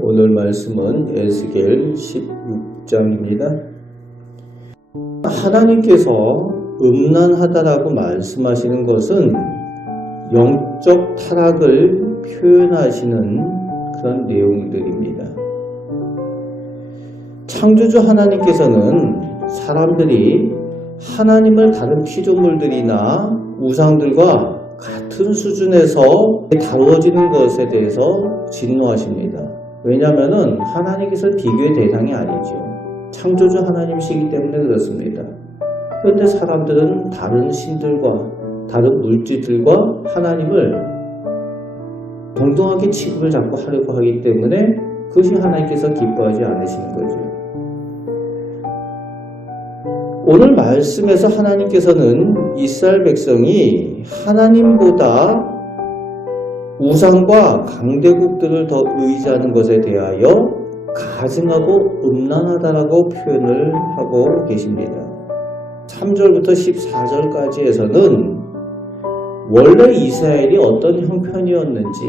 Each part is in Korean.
오늘 말씀은 에스겔 16장입니다. 하나님께서 음란하다라고 말씀하시는 것은 영적 타락을 표현하시는 그런 내용들입니다. 창조주 하나님께서는 사람들이 하나님을 다른 피조물들이나 우상들과 같은 수준에서 다루어지는 것에 대해서 진노하십니다. 왜냐하면 하나님께서는 비교의 대상이 아니죠. 창조주 하나님이시기 때문에 그렇습니다. 그런데 사람들은 다른 신들과 다른 물질들과 하나님을 동등하게 취급을 자꾸 하려고 하기 때문에 그것이 하나님께서 기뻐하지 않으시는 거죠. 오늘 말씀에서 하나님께서는 이스라엘 백성이 하나님보다 우상과 강대국들을 더 의지하는 것에 대하여 가증하고 음란하다라고 표현을 하고 계십니다. 3절부터 14절까지에서는 원래 이스라엘이 어떤 형편이었는지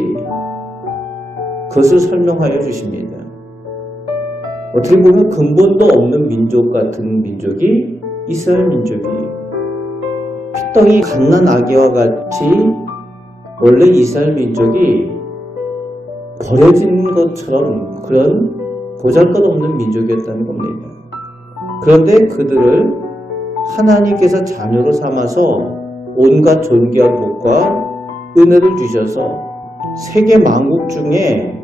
그것을 설명하여 주십니다. 어떻게 보면 근본도 없는 민족 같은 민족이 이스라엘 민족이에요. 피덩이 갓난 아기와 같이 원래 이스라엘 민족이 버려진 것처럼 그런 보잘것없는 민족이었다는 겁니다. 그런데 그들을 하나님께서 자녀로 삼아서 온갖 존귀한 복과 은혜를 주셔서 세계 만국 중에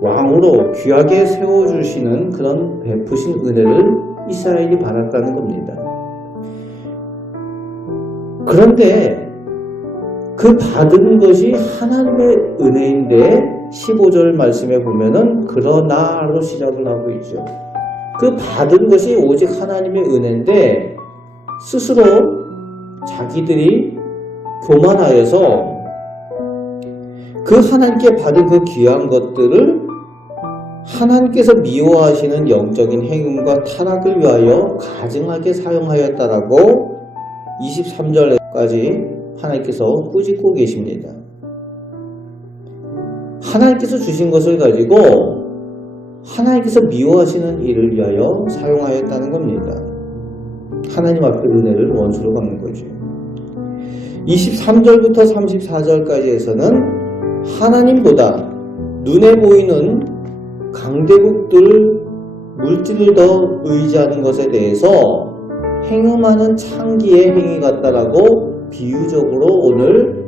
왕으로 귀하게 세워주시는 그런 베푸신 은혜를 이스라엘이 받았다는 겁니다. 그런데 그 받은 것이 하나님의 은혜인데 15절 말씀에 보면은 그러나로 시작을 하고 있죠. 그 받은 것이 오직 하나님의 은혜인데 스스로 자기들이 교만하여서 그 하나님께 받은 그 귀한 것들을 하나님께서 미워하시는 영적인 행음과 타락을 위하여 가증하게 사용하였다라고 23절까지 하나님께서 꾸짖고 계십니다. 하나님께서 주신 것을 가지고 하나님께서 미워하시는 일을 위하여 사용하였다는 겁니다. 하나님 앞에 은혜를 원수로 갚는 거죠. 23절부터 34절까지에서는 하나님보다 눈에 보이는 강대국들 물질을 더 의지하는 것에 대해서 행음하는 창기의 행위 같다라고 비유적으로 오늘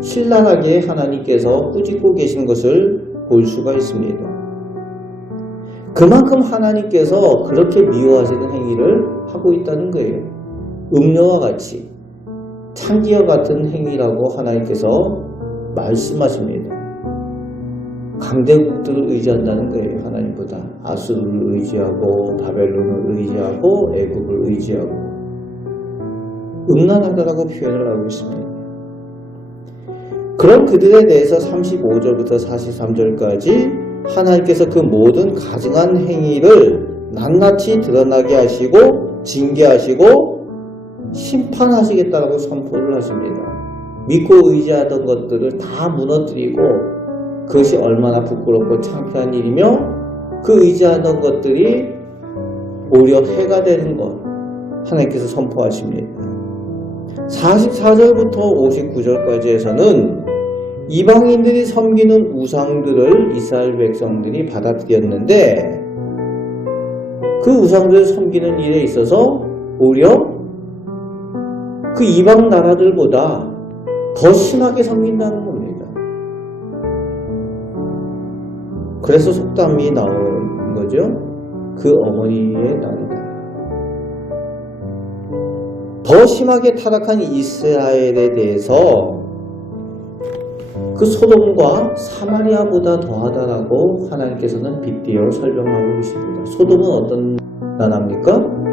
신랄하게 하나님께서 꾸짖고 계신 것을 볼 수가 있습니다. 그만큼 하나님께서 그렇게 미워하시는 행위를 하고 있다는 거예요. 음료와 같이 창기와 같은 행위라고 하나님께서 말씀하십니다. 강대국들을 의지한다는 거예요. 하나님보다 아수르를 의지하고 바벨론을 의지하고 애굽을 의지하고 음란하다라고 표현을 하고 있습니다. 그런 그들에 대해서 35절부터 43절까지 하나님께서 그 모든 가증한 행위를 낱낱이 드러나게 하시고 징계하시고 심판하시겠다라고 선포를 하십니다. 믿고 의지하던 것들을 다 무너뜨리고 그것이 얼마나 부끄럽고 창피한 일이며 그 의지하던 것들이 오히려 해가 되는 것 하나님께서 선포하십니다. 44절부터 59절까지에서는 이방인들이 섬기는 우상들을 이스라엘 백성들이 받아들였는데 그 우상들을 섬기는 일에 있어서 오히려 그 이방 나라들보다 더 심하게 섬긴다는 겁니다. 그래서 속담이 나온 거죠. 그 어머니의 날이다. 더 심하게 타락한 이스라엘에 대해서 그 소돔과 사마리아보다 더하다라고 하나님께서는 빗대어 설명하고 계십니다. 소돔은 어떤 나라입니까?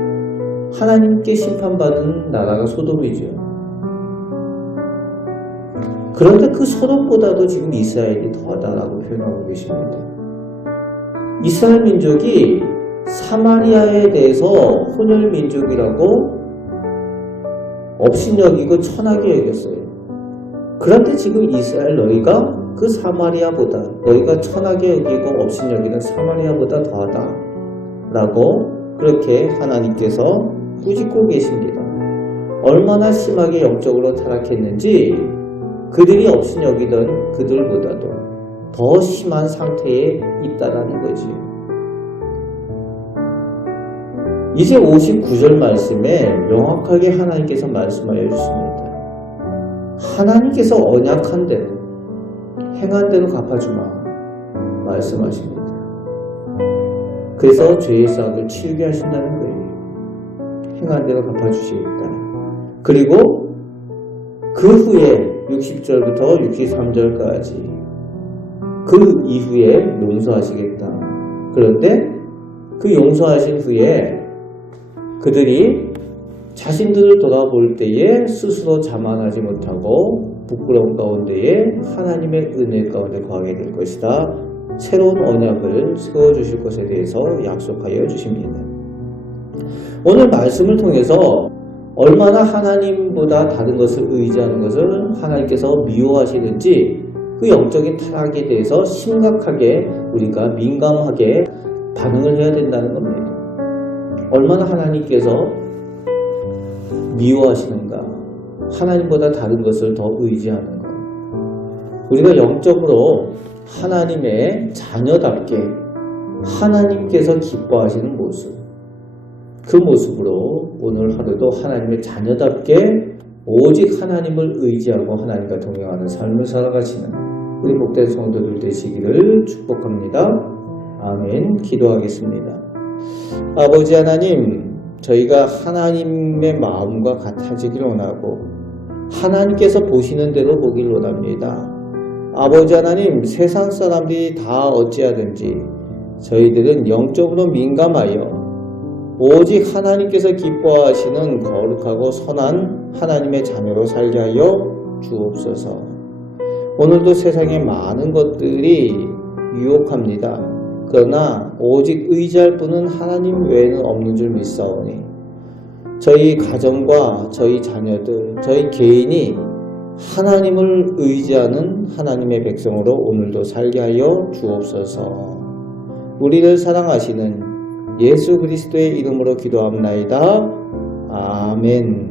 하나님께 심판받은 나라가 소돔이죠. 그런데 그 소돔보다도 지금 이스라엘이 더하다라고 표현하고 계십니다. 이스라엘 민족이 사마리아에 대해서 혼혈 민족이라고 업신여기고 천하게 여겼어요. 그런데 지금 이스라엘 너희가 그 사마리아보다 너희가 천하게 여기고 업신여기는 사마리아보다 더하다 라고 그렇게 하나님께서 꾸짖고 계십니다. 얼마나 심하게 영적으로 타락했는지 그들이 업신여기던 그들보다도 더 심한 상태에 있다라는 거지요. 이제 59절 말씀에 명확하게 하나님께서 말씀하여 주십니다. 하나님께서 언약한 대로 행한 대로 갚아주마 말씀하십니다. 그래서 죄의 싹을 치우게 하신다는 거예요. 행한 대로 갚아주시겠다. 그리고 그 후에 60절부터 63절까지 그 이후에 용서하시겠다. 그런데 그 용서하신 후에 그들이 자신들을 돌아볼 때에 스스로 자만하지 못하고 부끄러운 가운데에 하나님의 은혜 가운데 거하게 될 것이다. 새로운 언약을 세워주실 것에 대해서 약속하여 주십니다. 오늘 말씀을 통해서 얼마나 하나님보다 다른 것을 의지하는 것을 하나님께서 미워하시는지 그 영적인 타락에 대해서 심각하게 우리가 민감하게 반응을 해야 된다는 겁니다. 얼마나 하나님께서 미워하시는가, 하나님보다 다른 것을 더 의지하는가. 우리가 영적으로 하나님의 자녀답게 하나님께서 기뻐하시는 모습, 그 모습으로 오늘 하루도 하나님의 자녀답게 오직 하나님을 의지하고 하나님과 동행하는 삶을 살아가시는 우리 복된 성도들 되시기를 축복합니다. 아멘. 기도하겠습니다. 아버지 하나님, 저희가 하나님의 마음과 같아지길 원하고 하나님께서 보시는 대로 보길 원합니다. 아버지 하나님, 세상 사람들이 다 어찌하든지 저희들은 영적으로 민감하여 오직 하나님께서 기뻐하시는 거룩하고 선한 하나님의 자녀로 살게 하여 주옵소서. 오늘도 세상에 많은 것들이 유혹합니다. 그러나 오직 의지할 분은 하나님 외에는 없는 줄 믿사오니 저희 가정과 저희 자녀들, 저희 개인이 하나님을 의지하는 하나님의 백성으로 오늘도 살게 하여 주옵소서. 우리를 사랑하시는 예수 그리스도의 이름으로 기도합나이다. 아멘.